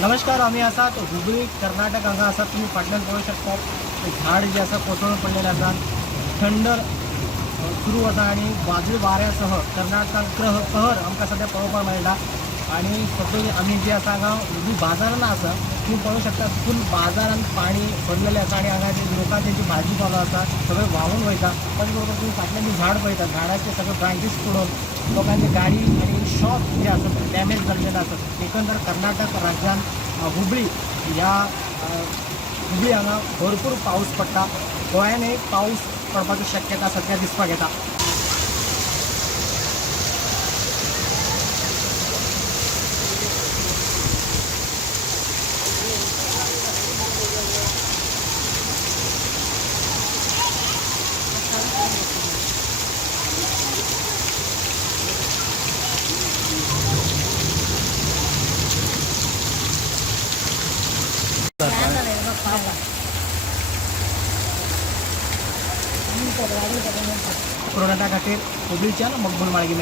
नमस्कार, आम्ही असा हुबळी कर्नाटक हांगा असा तुम्ही फाटल्यान पळोवंक शकता झाड जे असा कोसळून पडलेले आसा, थंडर सुरू आसा आणि वादळी वाऱ्यासह कर्नाटकात कहर आमकां सध्या पळोवपाक मेळटा। आणि सगळी आम्ही जे आसा हांगा हुबळी बाजारान आसा, तुम्ही पळोवंक शकता फुल बाजारान पाणी भरलेलें आसा आणि हांगा लोकां तेंची भाजीपालो आसा सगळें व्हांवून वयता। त्याच बरोबर तुम्ही फाटल्यान जी झाड पळयता, झाडाचे सगळे ब्रांचीस पडून लोकांची गाडी आणि शॉप जे आसा डॅमेज जाल्लेले आसात। एकंदर कर्नाटक राज्यान हुबळी ह्या हुबळी हांगा भरपूर पाऊस पडटा। गोंयानय पाऊस पडपाची शक्यता सध्या दिसपाक येता। कोरोना खातीर हुबळीच्यान मकबूल माळगी